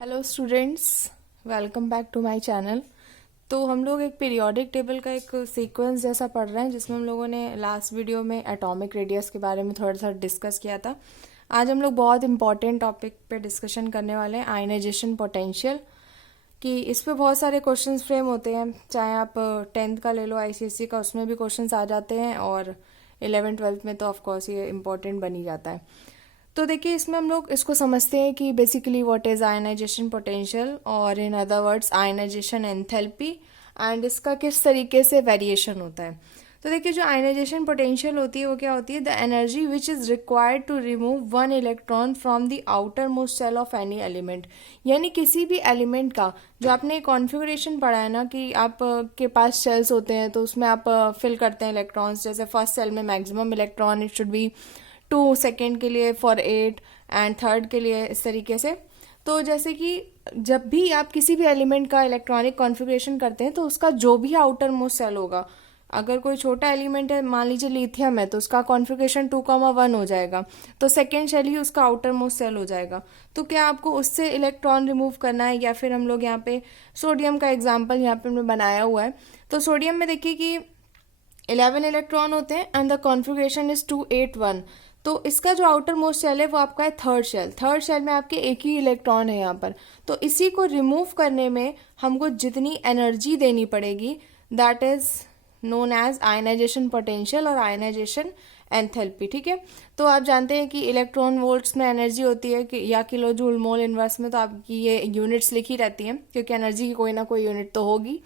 Hello students, welcome back to my channel. तो हम लोग एक पीरियोडिक टेबल का एक सीक्वेंस जैसा पढ़ रहे हैं, जिसमें हम लोगों ने लास्ट वीडियो में एटॉमिक रेडियस के बारे में थोड़ा सा डिस्कस किया था। आज हम लोग बहुत इंपॉर्टेंट टॉपिक पे डिस्कशन करने वाले हैं, आयनाइजेशन पोटेंशियल। कि इस पे बहुत सारे क्वेश्चंस फ्रेम होते हैं, चाहे आप 10th का ले लो आईसीएससी का, उसमें भी क्वेश्चंस आ जाते हैं, और 11th-12th में तो ऑफकोर्स ये इम्पोर्टेंट बन ही जाता है। तो देखिए, इसमें हम लोग इसको समझते हैं कि basically what is ionization potential, और in other words ionization enthalpy, and इसका किस तरीके से वेरिएशन होता है। तो देखिए, जो आयनाइजेशन पोटेंशियल होती है वो क्या होती है? The energy which is required to remove one electron from the outer most shell of any element. यानी किसी भी एलिमेंट का, जो आपने कॉन्फ़िगरेशन पढ़ा है ना कि आप के पास सेल्स होते हैं, तो उसमें आप फिल करते हैं इलेक्ट्रॉन्स। जैसे फर्स्ट सेल में maximum electron it should be 2, second के लिए फॉर 8, एंड थर्ड के लिए इस तरीके से। तो जैसे कि जब भी आप किसी भी एलिमेंट का इलेक्ट्रॉनिक कॉन्फ़िगरेशन करते हैं, तो उसका जो भी आउटर मोस्ट सेल होगा, अगर कोई छोटा एलिमेंट है, मान लीजिए लिथियम है, तो उसका कॉन्फ़िगरेशन 2,1 हो जाएगा, तो सेकेंड शेल ही उसका आउटर मोस्ट सेल हो जाएगा। तो क्या आपको उससे इलेक्ट्रॉन रिमूव करना है, या फिर हम लोग यहाँ पे सोडियम का एग्जाम्पल यहाँ पे हमने बनाया हुआ है। तो सोडियम में देखिए कि 11 इलेक्ट्रॉन होते हैं एंड द कॉन्फ़िगरेशन इज 281। तो इसका जो आउटर मोस्ट शेल है वो आपका है थर्ड शेल। थर्ड शेल में आपके एक ही इलेक्ट्रॉन है यहाँ पर। तो इसी को रिमूव करने में हमको जितनी एनर्जी देनी पड़ेगी, that is known as ionisation potential और आयनाइजेशन एंथैल्पी। ठीक है, तो आप जानते हैं कि इलेक्ट्रॉन वोल्ट्स में एनर्जी होती है कि या किलो जूल मोल इनवर्स में, तो आपकी ये यूनिट्स लिखी रहती हैं, क्योंकि एनर्जी की कोई ना कोई यूनिट तो होगी।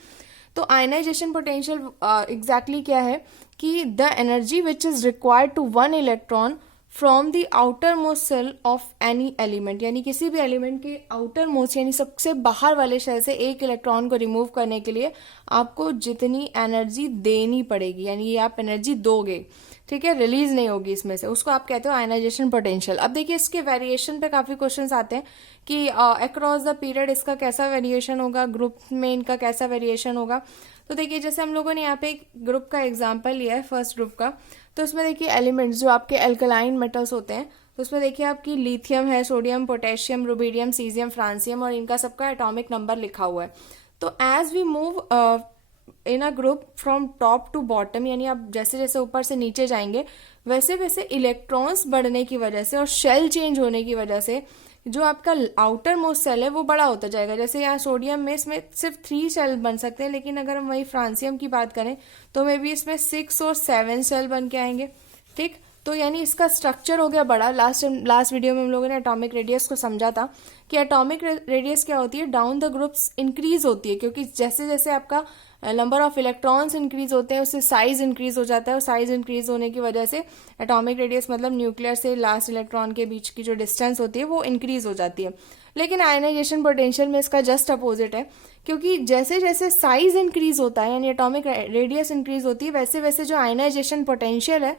तो आयनाइजेशन पोटेंशियल एग्जैक्टली क्या है कि the energy which is required to one electron from the outer most shell of any element. यानी किसी भी एलिमेंट के आउटर मोस्ट यानी सबसे बाहर वाले शेल से एक इलेक्ट्रॉन को रिमूव करने के लिए आपको जितनी एनर्जी देनी पड़ेगी, यानी ये आप एनर्जी दोगे, ठीक है, रिलीज नहीं होगी इसमें से, उसको आप कहते हो आयनाइजेशन पोटेंशियल। अब देखिए, इसके वेरिएशन पे काफी क्वेश्चंस आते हैं कि अक्रॉस द पीरियड इसका कैसा वेरिएशन होगा, ग्रुप में इनका कैसा वेरिएशन होगा। तो देखिए, जैसे हम लोगों ने यहाँ पे एक ग्रुप का एग्जाम्पल लिया है, फर्स्ट ग्रुप का। तो उसमें देखिए एलिमेंट्स जो आपके अल्कलाइन मेटल्स होते हैं, तो उसमें देखिए आपकी लिथियम है, sodium, potassium, rubidium, caesium, francium, और इनका सबका एटॉमिक नंबर लिखा हुआ है। तो as we move in a group from top to bottom, यानी आप जैसे जैसे ऊपर से नीचे जाएंगे, वैसे वैसे इलेक्ट्रॉन्स बढ़ने की वजह से और शेल चेंज होने की वजह से जो आपका आउटर मोस्ट सेल है वो बड़ा होता जाएगा। जैसे यहाँ सोडियम में इसमें सिर्फ 3 सेल बन सकते हैं, लेकिन अगर हम वही फ्रांसियम की बात करें तो मे बी इसमें 6 और 7 सेल बन के आएंगे। ठीक, तो यानी इसका स्ट्रक्चर हो गया बड़ा। लास्ट वीडियो में हम लोगों ने एटॉमिक रेडियस को समझा था कि एटॉमिक रेडियस क्या होती है, डाउन द ग्रुप्स इंक्रीज होती है, क्योंकि जैसे जैसे आपका नंबर ऑफ इलेक्ट्रॉन्स इंक्रीज होते हैं उससे साइज इंक्रीज हो जाता है, और साइज इंक्रीज होने की वजह से एटॉमिक रेडियस मतलब न्यूक्लियर से लास्ट इलेक्ट्रॉन के बीच की जो डिस्टेंस होती है वो इंक्रीज हो जाती है। लेकिन आयनाइजेशन पोटेंशियल में इसका जस्ट अपोजिट है, क्योंकि जैसे जैसे साइज इंक्रीज होता है यानी एटॉमिक रेडियस इंक्रीज होती है, वैसे वैसे जो आयनाइजेशन पोटेंशियल है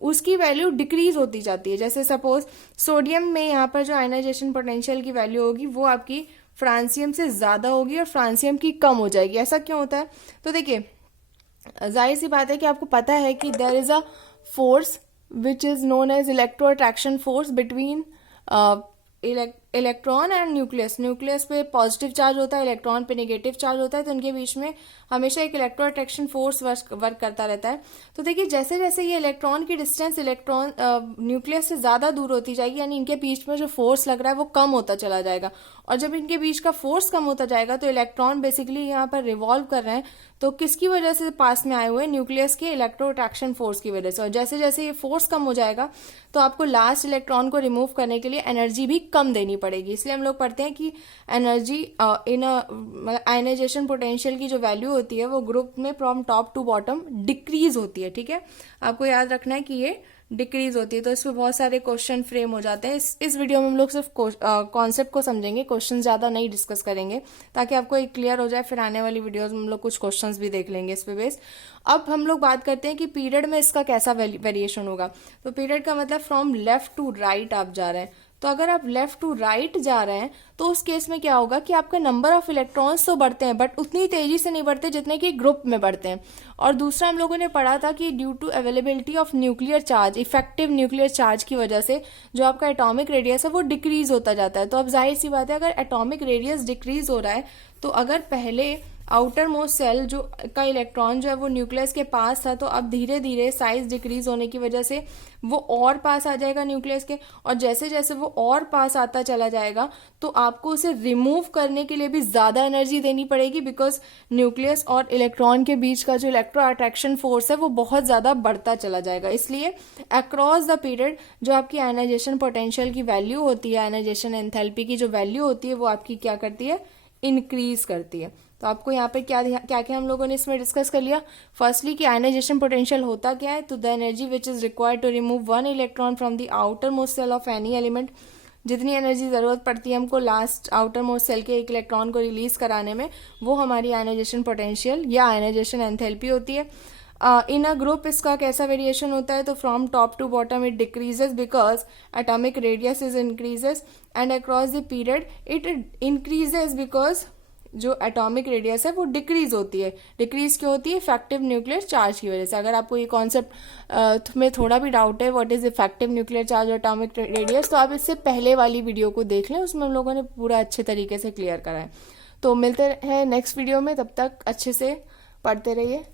उसकी वैल्यू डिक्रीज होती जाती है। जैसे सपोज सोडियम में यहाँ पर जो आयनाइजेशन पोटेंशियल की वैल्यू होगी वो आपकी फ्रांसियम से ज्यादा होगी और फ्रांसियम की कम हो जाएगी। ऐसा क्यों होता है? तो देखिए, जाहिर सी बात है कि आपको पता है कि there is a force which is known as electro attraction force between electron and nucleus. Nucleus पे पॉजिटिव चार्ज होता है, इलेक्ट्रॉन पे नेगेटिव चार्ज होता है, तो इनके बीच में हमेशा एक इलेक्ट्रो अट्रैक्शन फोर्स वर्क करता रहता है। तो देखिए, जैसे जैसे ये इलेक्ट्रॉन की डिस्टेंस इलेक्ट्रॉन न्यूक्लियस से ज्यादा दूर होती जाएगी, यानी इनके बीच में जो फोर्स लग रहा है वो कम होता चला जाएगा। और जब इनके बीच का फोर्स कम होता जाएगा तो इलेक्ट्रॉन बेसिकली यहाँ पर रिवॉल्व कर रहे हैं, तो किसकी वजह से पास में आए हुए? न्यूक्लियस के इलेक्ट्रो अट्रैक्शन फोर्स की वजह से। और जैसे जैसे ये फोर्स कम हो जाएगा तो आपको लास्ट इलेक्ट्रॉन को रिमूव करने के लिए एनर्जी भी कम देनी पड़ेगी। इसलिए हम लोग पढ़ते हैं कि एनर्जी इन आयनाइजेशन पोटेंशियल की जो वैल्यू होती है वो ग्रुप में from top to bottom decrease होती है। ठीक है, आपको याद रखना है कि ये डिक्रीज होती है। तो इस पर बहुत सारे क्वेश्चन फ्रेम हो जाते हैं। इस वीडियो में हम लोग सिर्फ कॉन्सेप्ट को समझेंगे, क्वेश्चन ज्यादा नहीं डिस्कस करेंगे, ताकि आपको एक क्लियर हो जाए। फिर आने वाली वीडियोस में हम लोग कुछ क्वेश्चंस भी देख लेंगे इस पे बेस। अब हम लोग बात करते हैं कि पीरियड में इसका कैसा वेरिएशन होगा। तो पीरियड का मतलब फ्रॉम लेफ्ट टू राइट आप जा रहे हैं, तो अगर आप लेफ्ट टू राइट जा रहे हैं तो उस केस में क्या होगा कि आपका नंबर ऑफ इलेक्ट्रॉन्स तो बढ़ते हैं बट उतनी तेजी से नहीं बढ़ते जितने कि ग्रुप में बढ़ते हैं। और दूसरा हम लोगों ने पढ़ा था कि due to availability of nuclear charge, effective nuclear charge की वजह से जो आपका एटॉमिक रेडियस है वो डिक्रीज होता जाता है। तो अब जाहिर सी बात है अगर एटॉमिक रेडियस डिक्रीज हो रहा है तो अगर पहले आउटर मोस्ट सेल जो का इलेक्ट्रॉन जो है वो न्यूक्लियस के पास था, तो अब धीरे धीरे साइज डिक्रीज होने की वजह से वो और पास आ जाएगा न्यूक्लियस के, और जैसे जैसे वो और पास आता चला जाएगा तो आपको उसे रिमूव करने के लिए भी ज़्यादा एनर्जी देनी पड़ेगी, बिकॉज न्यूक्लियस और इलेक्ट्रॉन के बीच का जो इलेक्ट्रो अट्रैक्शन फोर्स है वो बहुत ज़्यादा बढ़ता चला जाएगा। इसलिए अक्रॉस द पीरियड जो आपकी आयनाइजेशन पोटेंशियल की वैल्यू होती है, आयनाइजेशन एंथैल्पी की जो वैल्यू होती है वो आपकी क्या करती है, इंक्रीज करती है। तो आपको यहाँ पे क्या क्या हम लोगों ने इसमें डिस्कस कर लिया। फर्स्टली कि आयनाइजेशन पोटेंशियल होता क्या है, तो the energy which is required to remove one electron from the outer most shell of any element, जितनी एनर्जी ज़रूरत पड़ती है हमको लास्ट आउटर मोस्ट सेल के एक इलेक्ट्रॉन को रिलीज कराने में, वो हमारी आयनाइजेशन पोटेंशियल या आयनाइजेशन एंथैल्पी होती है। इन अ ग्रुप इसका कैसा वेरिएशन होता है, तो from top to bottom it decreases because atomic radius is increases, and across the period it increases because जो एटॉमिक रेडियस है वो डिक्रीज होती है। डिक्रीज क्यों होती है, इफेक्टिव न्यूक्लियर चार्ज की वजह से। अगर आपको ये कॉन्सेप्ट में थोड़ा भी डाउट है what is effective nuclear charge और एटॉमिक रेडियस, तो आप इससे पहले वाली वीडियो को देख लें, उसमें हम लोगों ने पूरा अच्छे तरीके से क्लियर करा है। तो मिलते हैं नेक्स्ट वीडियो में, तब तक अच्छे से पढ़ते रहिए।